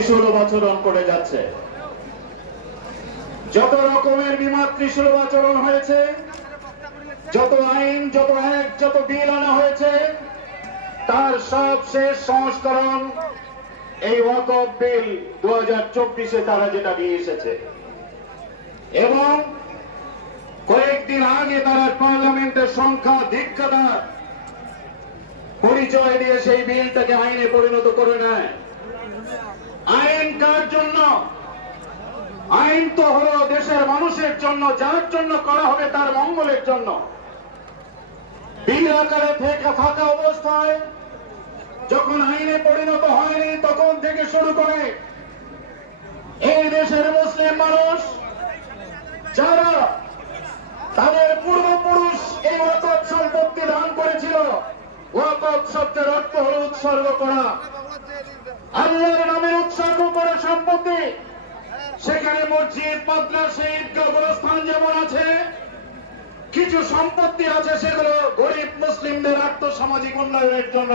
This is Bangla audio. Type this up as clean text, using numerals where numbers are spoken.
আচরণ করে যাচ্ছে। যত রকমের বিমাতৃসুলভ আচরণ হয়েছে, যত আইন, যত অ্যাক্ট, যত বিল আনা হয়েছে, তার সব শেষ সংস্করণ এই ওয়াকফ বিল 2024-এ তারা যেটা নিয়ে এসেছে। এবং কয়েকদিন আগে তারা পার্লামেন্টের সংখ্যাধিক্যতার পরিচয় দিয়ে সেই বিলটাকে আইনে পরিণত করে নেয়। আইন কার জন্য? আইন তো হলো দেশের মানুষের জন্য, যার জন্য করা হবে তার মঙ্গলের জন্য। বিল আকারে থাকা অবস্থায় যখন আইনে পরিণত হয়নি, তখন থেকে শুরু করে এই দেশের মুসলিম মানুষ যারা তাদের পূর্বপুরুষ এই ওয়াকফ সম্পত্তি দান করেছিল, ওয়াকফ শব্দের অর্থ হল উৎসর্গ করা, আল্লাহর নামে উৎসর্গ করা সম্পত্তি। সেখানে মসজিদ, মাদ্রাসা, ঈদগাহ, গোরস্থান যেমন আছে, কিছু সম্পত্তি আছে সেগুলো গরিব মুসলিমদের আর্থসামাজিক উন্নয়নের জন্য